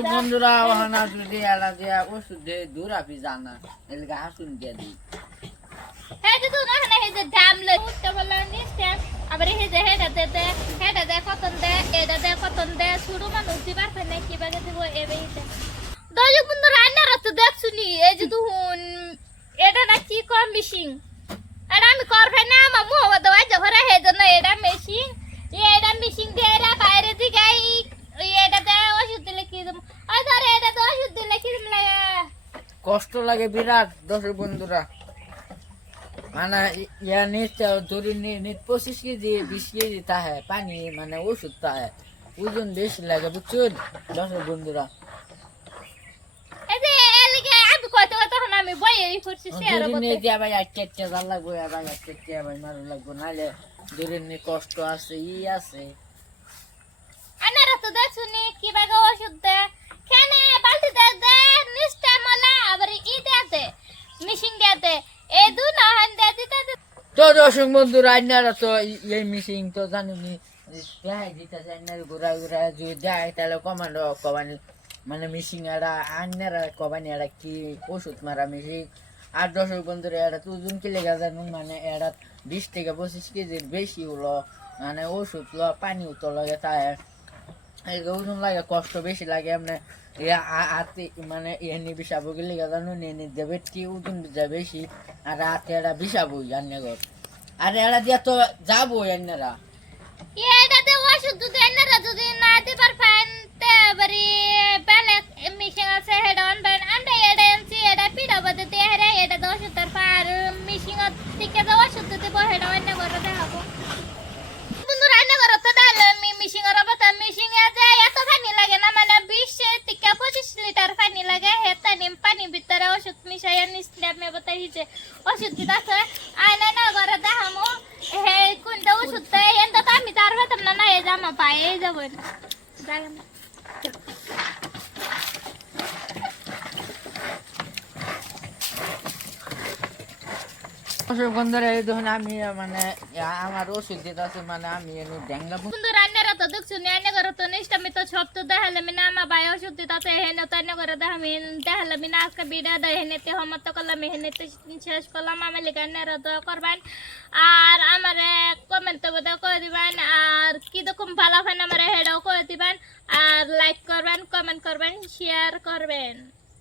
দর্শক বন্ধুরা ওখানে যদি এলা দিয়া ওষুধ দিয়ে দূরাপি জানা এলাকা হাসুন দিয়ে দিই হ্যাঁ তো না না এই যে দাম লই উঠতে বললা নিস্টেন আবার এই যে হেডা দে কতন দে এটা দে কতন দে শুরু মানুষ দিবার ফেনে কি বাগে দিব এবেইতে দর্শক বন্ধুরা রান্নার তো দেখছুনি এই যে তুন এটা না কি কম মিশিং আর আমি করবে না মামু হওয়া দাওয়া জহরা হে জন্য এটা মেশিং এটা মিশিং দিয়ে এরা বাইরে দিকে এটা দে ওষুধ দিলে কি দেব ওই ধরে এটা তো ওষুধ দিলে কি দেব লাগে কষ্ট লাগে বিরাট দর্শক বন্ধুরা মানে ইয়া নিতে ধরে নিত 25 কেজি 20 কেজি তাহে পানি মানে ওষুধ তাহে ওজন বেশি লাগে বুঝছেন দর্শক বন্ধুরা এই যে এলিগে আমি কত কত আমি বই এই করছি শেয়ার করতে ধরে নিতে ভাই আটটা জাল লাগবে ভাই আটটা ভাই মারু লাগবে নালে ধরে নি কষ্ট আছে আছে আনারা তো দেখছুনি কি বাগে ওষুধ দে কেনে বালতি দে নিস্টা মলা আবার ই দে মিশিং দে এই দু নহান দে দিতে তো দর্শক বন্ধুরা আইনারা তো এই মিশিং তো জানুনি দেখাই দিতে আইনার ঘুরা ঘুরা যদি দেয় তাহলে কমান্ডো কবানি মানে মিশিং এরা আইনারা কবানি এরা কি ওষুধ মারা মিশিং আর দর্শক বন্ধুরা এরা তো ওজন কি লেগে জানুন মানে এরা 20 থেকে 25 কেজির বেশি হলো মানে ওষুধ লো পানি তো লাগে তাই ওজন লাগে কষ্ট বেশি লাগে এমনি হাতে মানে এনে বিষাবো গেলে জানো এনে দেবে কি ওজন বেশি আর রাতে এরা বিষাবো রান্নাঘর আর এরা দিয়া তো যাবো এনারা এটাতে ওষুধ দে আনারা যদি না দিবার পান তে বাড়ি বেলে মিশিং আছে হেডন বেন আমরা এটা এনসি এটা পিড়া বদে তে হেরে এটা ওষুধ তার পার মিশিং থেকে তো ওষুধ দেব হেডা অন্য করে দেখাবো বন্ধু রান্না করো তো ডাল মিশিং এর অবস্থা মিশিং এ যে এত পানি লাগে না মানে 20 থেকে 25 লিটার পানি লাগে হেতা নিম পানি ভিতরে ওষুধ মিশাইয়া নিছলে আমি বতাইছে ওষুধ দিতাছে আয়না না করে দেখামু হে কোনটা ওষুধ তে এন্টা তো আমি তার বেতন না এই জামা পায়ে যাব না যাই না দর্শক বন্ধুরা এই দেখুন আমি মানে আমার ওষুধ দিতে আছে মানে আমি এনে ড্যাংলা বন্ধু রান্নারা তো দেখছো রান্না করে তো নেক্সট আমি তো সব তো দেখালে আমি না আমার ভাই ওষুধ দিতে হেনে তো রান্না করে দেখামি দেখালে আমি না আজকে বিড়া দেয় হেনেতে হমত করলাম হেনেতে শেষ করলাম আমার রান্নারা তো করবেন আর আমার কমেন্ট তো করে দিবেন আর কি রকম ভালো হয় আমার হেডাও করে দিবেন আর লাইক করবেন কমেন্ট করবেন শেয়ার করবেন।